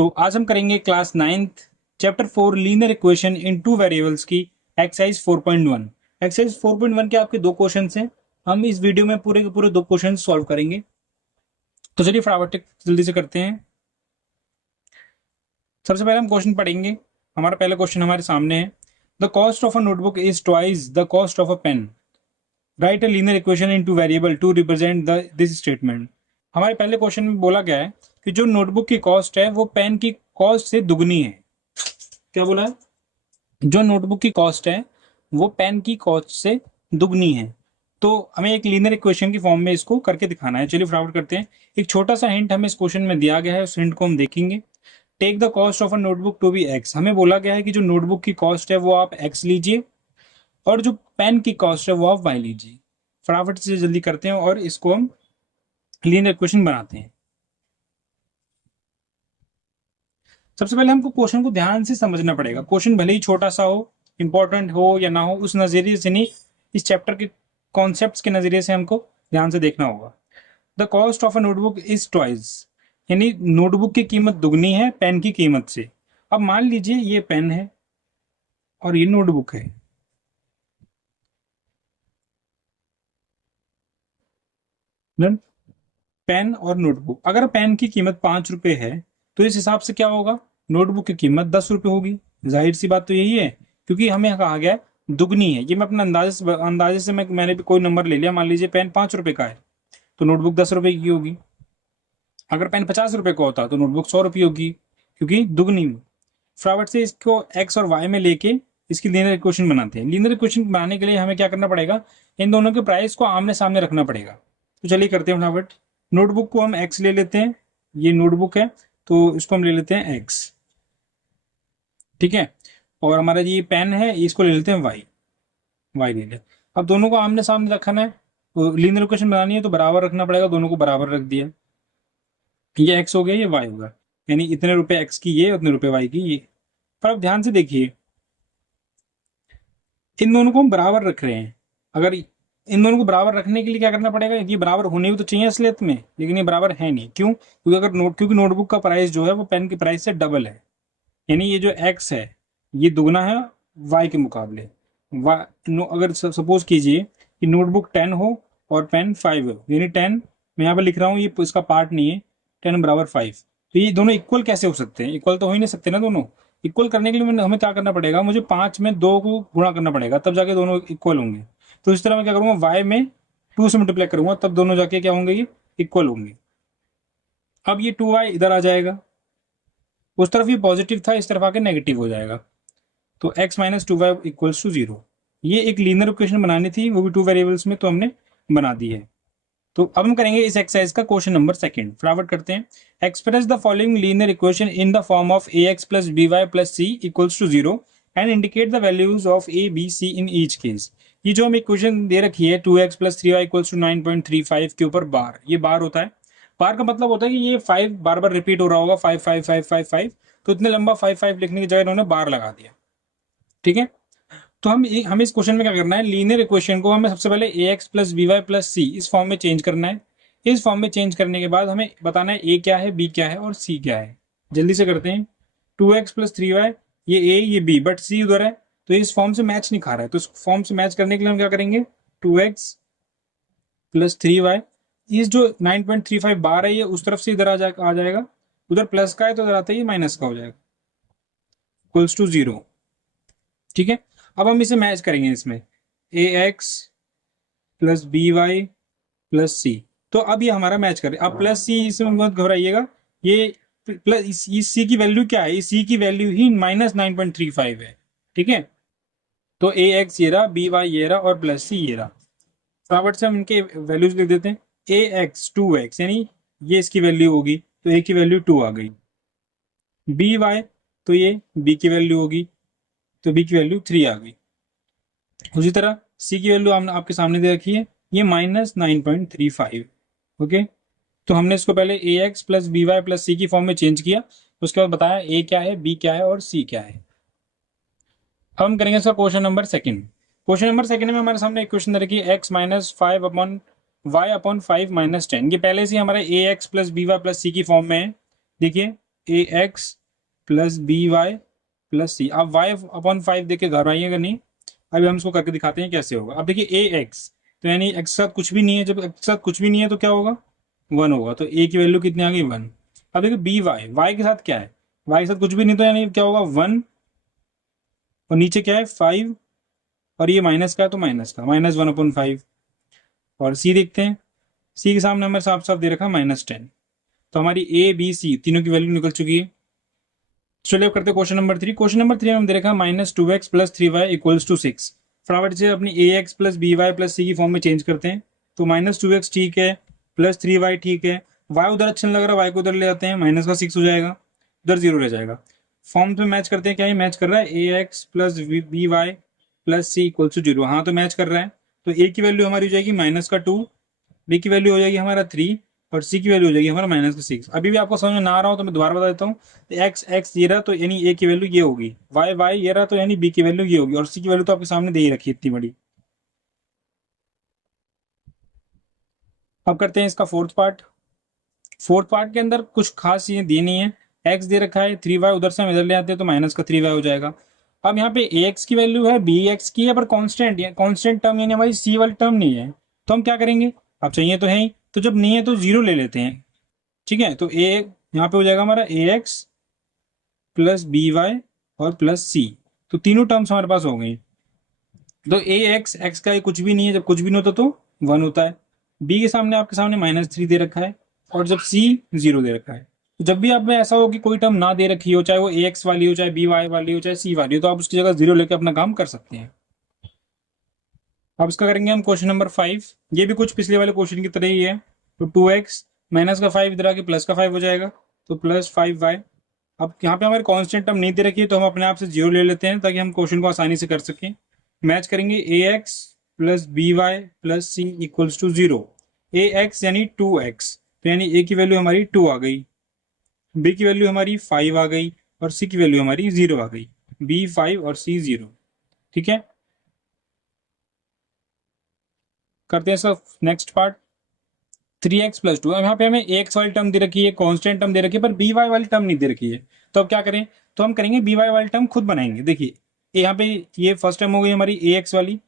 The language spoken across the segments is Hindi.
तो आज हम करेंगे class 9th chapter 4 linear equation in two variables की एक्सरसाइज 4.1। एक्सरसाइज 4.1 के आपके दो क्वेश्चंस हैं। हम इस वीडियो में पूरे के पूरे दो क्वेश्चन सॉल्व करेंगे। तो चलिए फटाफट जल्दी से करते हैं। सबसे पहले हम क्वेश्चन पढ़ेंगे। हमारा पहला क्वेश्चन हमारे सामने है, the cost of a notebook is twice the cost of a pen, write a linear equation in two variable to represent this statement. हमारे पहले क्वेश्चन में बोला गया है कि जो नोटबुक की कॉस्ट है वो पेन की कॉस्ट से दुगनी है। क्या बोला है? जो नोटबुक की कॉस्ट है वो पेन की कॉस्ट से दुगनी है। तो हमें एक लीनियर इक्वेशन की फॉर्म में इसको करके दिखाना है। चलिए फटाफट करते हैं। एक छोटा सा हिंट हमें इस क्वेश्चन में दिया गया है, उस हिंट को हम देखेंगे। Take the cost of a notebook to be X. हमें बोला गया है कि जो नोटबुक की कॉस्ट है वो आप एक्स लीजिए और जो पेन की कॉस्ट है वो आप वाई लीजिए। फटाफट से जल्दी करते हैं और इसको हम लीनियर इक्वेशन बनाते हैं। सबसे पहले हमको क्वेश्चन को ध्यान से समझना पड़ेगा। क्वेश्चन भले ही छोटा सा हो, इंपॉर्टेंट हो या ना हो, उस नजरिए से नहीं, इस चैप्टर के कॉन्सेप्ट्स के नजरिए से हमको ध्यान से देखना होगा। The cost of a notebook is twice, यानी नोटबुक की कीमत दुगनी है पेन की कीमत से। अब मान लीजिए ये पेन है और ये नोटबुक है। पेन और नोटबुक, अगर पेन की कीमत 5 रुपए है तो इस हिसाब से क्या होगा, नोटबुक की कीमत 10 रुपए होगी। जाहिर सी बात तो यही है, क्योंकि हमें कहा गया है दुगनी है। ये मैं अपना अंदाजे से मैंने भी कोई नंबर ले लिया। मान लीजिए पेन 5 रुपए का है तो नोटबुक 10 रुपए की होगी। अगर पेन 50 रुपए का होता तो नोटबुक 100 रुपये होगी, क्योंकि दुगनी में। फटाफट से इसको एक्स और वाई में लेके इसकी लीनियर इक्वेशन बनाते हैं। लीनियर इक्वेशन बनाने के लिए हमें क्या करना पड़ेगा, इन दोनों के प्राइस को आमने सामने रखना पड़ेगा। तो चलिए करते हैं फटाफट। नोटबुक को हम एक्स ले लेते हैं, ये नोटबुक है तो इसको हम ले लेते हैं एक्स, ठीक है। और हमारा ये पेन है, इसको ले लेते हैं वाई, वाई ले लें। अब दोनों को आमने सामने रखना है तो लीनियर इक्वेशन बनानी है तो बराबर रखना पड़ेगा, दोनों को बराबर रख दिया। ये एक्स हो गया, ये वाई होगा, यानी इतने रुपए एक्स की ये, उतने रुपए वाई की ये। पर अब ध्यान से देखिए, इन दोनों को हम बराबर रख रहे हैं। अगर इन दोनों को बराबर रखने के लिए क्या करना पड़ेगा, ये बराबर होने भी तो चाहिए असलियत में, लेकिन ये बराबर है नहीं। क्यों? क्योंकि नोटबुक का प्राइस जो है वो पेन के प्राइस से डबल है। यानी ये जो एक्स है ये दुगना है वाई के मुकाबले। अगर सपोज कीजिए कि नोटबुक 10 हो और पेन 5 हो, यानी 10 मैं यहाँ पर लिख रहा हूँ, ये इसका पार्ट नहीं है, 10 बराबर 5। तो ये दोनों इक्वल कैसे हो सकते हैं? इक्वल तो हो ही नहीं सकते ना दोनों। इक्वल करने के लिए हमें क्या करना पड़ेगा, मुझे 5 में 2 को गुणा करना पड़ेगा, तब जाके दोनों इक्वल होंगे। तो इस तरह मैं क्या करूंगा, वाई में 2 से मल्टीप्लाई करूंगा, तब दोनों जाके क्या होंगे, ये इक्वल होंगे। अब ये 2y इधर आ जाएगा, उस तरफ ये पॉजिटिव था, इस तरफ आके नेगेटिव हो जाएगा। तो x minus 2y equals to 0। ये एक लीनियर इक्वेशन बनानी थी, वो भी 2 वेरिएबल्स में, तो हमने बना दी है। तो अब हम करेंगे इस एक्सरसाइज का क्वेश्चन नंबर 2। फटाफट करते हैं। Express the following linear equation in the form of ax plus by plus c equals to 0 and indicate the values of a b c in each case. ये जो हम इक्वेशन दे रखी है 2x plus 3y equals to 9.35 के ऊपर बार, ये बार होता है। बार का मतलब होता है कि ये 5 बार बार रिपीट हो रहा होगा, 5 5 5 5 5। तो इतने लंबा 5 5 लिखने की जगह इन्होंने बार लगा दिया, ठीक है। तो हमें इस क्वेश्चन में क्या करना है, लीनियर इक्वेशन को हमें सबसे पहले a x plus B Y plus c इस फॉर्म में चेंज करना है। इस फॉर्म में चेंज करने के बाद हमें बताना है ए क्या है, बी क्या है और सी क्या है। जल्दी से करते हैं। 2x प्लस 3y, ये ए ये बी, बट सी उधर है तो इस फॉर्म से मैच नहीं खा रहा है। तो इस फॉर्म से मैच करने के लिए हम क्या करेंगे, 2x प्लस 3y, इस जो 9.35 बार है ये उस तरफ से इधर आ जाएगा, उधर प्लस का है तो इधर आता है माइनस का हो जाएगा, इक्वल्स टू 0, ठीक है। अब हम इसे मैच करेंगे इसमें, a x plus B Y plus c. तो अब ये हमारा मैच कर, अब प्लस सी, इसमें मत घबराइएगा। ये प्लस इस सी की वैल्यू क्या है, इस सी की वैल्यू ही माइनस 9.35 है, ठीक है। तो ए एक्स ये रहा, बी वाई ये रहा और प्लस सी ये रहा। फटाफट से हम इनके वैल्यूज लिख देते हैं। ए एक्स 2x, यानी ये इसकी वैल्यू होगी, तो ए की वैल्यू 2 आ गई। बी वाई, तो ये बी की वैल्यू होगी, तो बी की वैल्यू 3 आ गई। उसी तरह सी की वैल्यू हमने आपके सामने दे रखी है, ये माइनस 9.35। ओके, तो हमने इसको पहले a x plus B Y plus c की फॉर्म में चेंज किया, उसके बाद बताया ए क्या है, बी क्या है और सी क्या है। अब हम करेंगे इसका क्वेश्चन नंबर 2। क्वेश्चन नंबर 2 में हमारे सामने इक्वेशन दे रखी है x minus 5 upon y upon 5 minus 10। ये पहले से हमारे a x plus B Y plus c की फॉर्म में है। देखिए a x plus B Y plus c. आप वाई अपॉन 5 देख के घबराइएगा नहीं, अभी हम इसको करके दिखाते हैं कैसे होगा। अब देखिए ए एक्स, तो यानी एक्स के साथ कुछ भी नहीं है, जब एक्स के साथ कुछ भी नहीं है तो क्या होगा, 1 होगा, तो ए की वैल्यू कितनी आ गई 1। अब देखिए बी वाई, वाई के साथ क्या है, वाई के साथ कुछ भी नहीं, तो यानी क्या होगा 1, और नीचे क्या है 5, और ये माइनस का है तो माइनस का, -1/5। और सी देखते हैं, सी के सामने हमें साफ साफ दे रखा -10, तो हमारी ए बी सी तीनों की वैल्यू निकल चुकी है। चलिए अब करते हैं क्वेश्चन नंबर 3। क्वेश्चन नंबर 3 में हम दे रखा -2x plus 3y equals to 6। फटाफट से अपनी a x plus B Y plus c की फॉर्म में चेंज करते हैं। तो -2x ठीक है, प्लस 3y ठीक है, y उधर अच्छा नहीं लग रहा, y को उधर ले आते हैं, माइनस का 6 हो जाएगा, उधर 0 रह जाएगा। फॉर्म पे मैच करते हैं, क्या ये मैच कर रहा है, a x plus B Y plus C equals to 0, हाँ तो मैच कर रहा है। तो ए की वैल्यू हमारी हो जाएगी -2, बी की वैल्यू हो जाएगी हमारा 3, और सी की वैल्यू हो जाएगी हमारा -6। अभी भी आपको समझ में ना आ रहा हो तो मैं दोबारा बता देता हूँ। एक्स एक्स ये रहा तो यानी ए की वैल्यू ये होगी, वाई वाई ये रहा तो यानी बी की वैल्यू ये होगी, और सी की वैल्यू तो आपके सामने दे ही रखी है इतनी बड़ी। अब करते हैं इसका फोर्थ पार्ट। फोर्थ पार्ट के अंदर कुछ खास चीजें दी नहीं है, एक्स दे रखा है, 3y उधर से हम इधर ले आते हैं तो माइनस का 3y हो जाएगा। अब यहाँ पे ए एक्स की वैल्यू है, बी एक्स की है, पर कॉन्स्टेंट कॉन्स्टेंट टर्म यानी हमारी सी वाली टर्म नहीं है, तो हम क्या करेंगे, अब चाहिए तो है ही, तो जब नहीं है तो 0 ले लेते हैं। ठीक है, तो ए यहाँ पे हो जाएगा हमारा ए एक्स प्लस बी वाई और प्लस सी, तो तीनों टर्म्स हमारे पास हो गई। तो ए एक्स एक्स का ये कुछ भी नहीं है, जब कुछ भी नहीं होता तो 1 होता है। बी के सामने आपके सामने -3 दे रखा है, और जब सी 0 दे रखा है। तो जब भी आप में ऐसा हो कि कोई टर्म ना दे रखी हो, चाहे वो ए एक्स वाली हो, चाहे बी वाई वाली हो, चाहे सी वाली हो, तो आप उसकी जगह 0 लेकर अपना काम कर सकते हैं। अब इसका करेंगे हम क्वेश्चन नंबर 5। ये भी कुछ पिछले वाले क्वेश्चन की तरह ही है। तो 2x माइनस का 5 इधर आके प्लस का 5 हो जाएगा, तो +5y। अब यहाँ पे हमारे कांस्टेंट टर्म नहीं दे रखी है, तो हम अपने आप से 0 ले लेते हैं ताकि हम क्वेश्चन को आसानी से कर सकें। मैच करेंगे a x plus B Y plus C equals to 0। A x यानी 2x, तो यानी ए की वैल्यू हमारी 2 आ गई, बी की वैल्यू हमारी 5 आ गई, और सी की वैल्यू हमारी 0 आ गई। बी 5 और सी 0। ठीक है, करते हैं इसका नेक्स्ट पार्ट। 3x+2। अब यहाँ पे हमें एक्स वाली टर्म दे रखी है, कांस्टेंट टर्म दे रखी है, पर बी वाई वाली टर्म नहीं दे रखी है। तो अब क्या करें, तो हम करेंगे बी वाई वाली टर्म खुद बनाएंगे। देखिए यहाँ पे ये फर्स्ट टर्म हो गई हमारी ए एक्स वाली,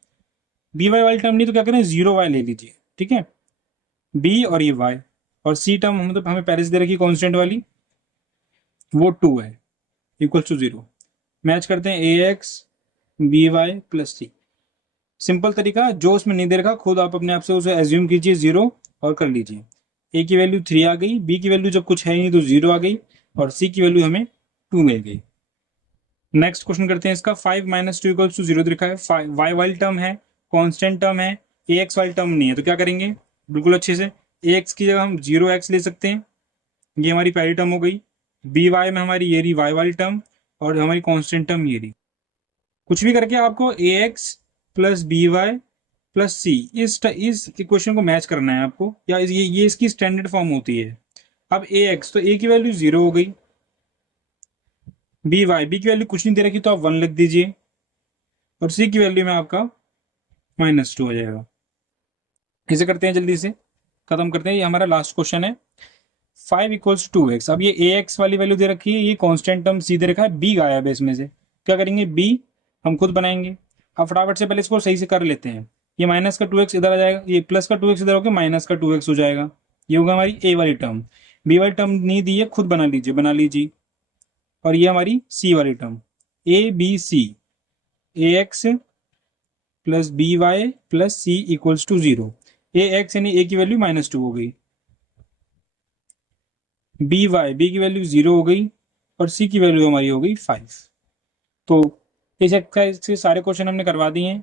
बी वाई वाली टर्म नहीं तो क्या करें 0y ले लीजिए। ठीक है, बी और ये y, और सी टर्म मतलब हमें पहले से दे रखी कांस्टेंट वाली, वो 2 है, इक्वल टू 0। मैच करते हैं ए एक्स बी वाई प्लस सी। सिंपल तरीका, जो उसमें नहीं दे रखा खुद आप अपने आप से उसे एज्यूम कीजिए 0 और कर लीजिए। ए की वैल्यू 3 आ गई, बी की वैल्यू जब कुछ है ही नहीं तो 0 आ गई, और सी की वैल्यू हमें 2 मिल गई। नेक्स्ट क्वेश्चन करते हैं इसका। 5 - 2 इक्वल्स टू 0 दिखा है, वाई वाली टर्म है, कांस्टेंट टर्म है, ए एक्स वाली टर्म नहीं है, तो क्या करेंगे बिल्कुल अच्छे से, ए एक्स की जगह हम 0x ले सकते हैं, ये हमारी पहली टर्म हो गई। बी वाई में हमारी ये रही वाई वाली टर्म, और हमारी कांस्टेंट टर्म ये रही। कुछ भी करके आपको a x plus B Y plus c इस इक्वेशन को मैच करना है आपको, या ये इसकी स्टैंडर्ड फॉर्म होती है। अब ए एक्स, तो ए की वैल्यू 0 हो गई, बी की वैल्यू कुछ नहीं दे रखी तो आप 1 लिख दीजिए, और सी की वैल्यू में आपका -2 हो जाएगा। इसे करते हैं जल्दी से खत्म करते हैं, ये हमारा लास्ट क्वेश्चन है। 5 = 2x। अब ये ए एक्स वाली वैल्यू दे रखी है, ये कांस्टेंट टर्म सी दे रखा है, बी गायब है इसमें से, क्या करेंगे बी हम खुद बनाएंगे। अब फटाफट से पहले इसको सही से कर लेते हैं। ये माइनस का 2x इधर आ जाएगा, ये प्लस का 2x इधर होकर माइनस का 2x हो जाएगा, ये होगा हमारी ए वाली टर्म। बी वाली टर्म नहीं दी है, खुद बना लीजिए। और ये हमारी सी वाली term, A B C, A x plus B Y plus C equals to 0। A x यानी ए की वैल्यू -2 हो गई, बी की वैल्यू 0 हो गई, और सी की वैल्यू हमारी हो गई 5। तो इस एक्सरसाइज से सारे क्वेश्चन हमने करवा दिए हैं।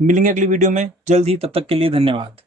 मिलेंगे अगली वीडियो में जल्द ही, तब तक के लिए धन्यवाद।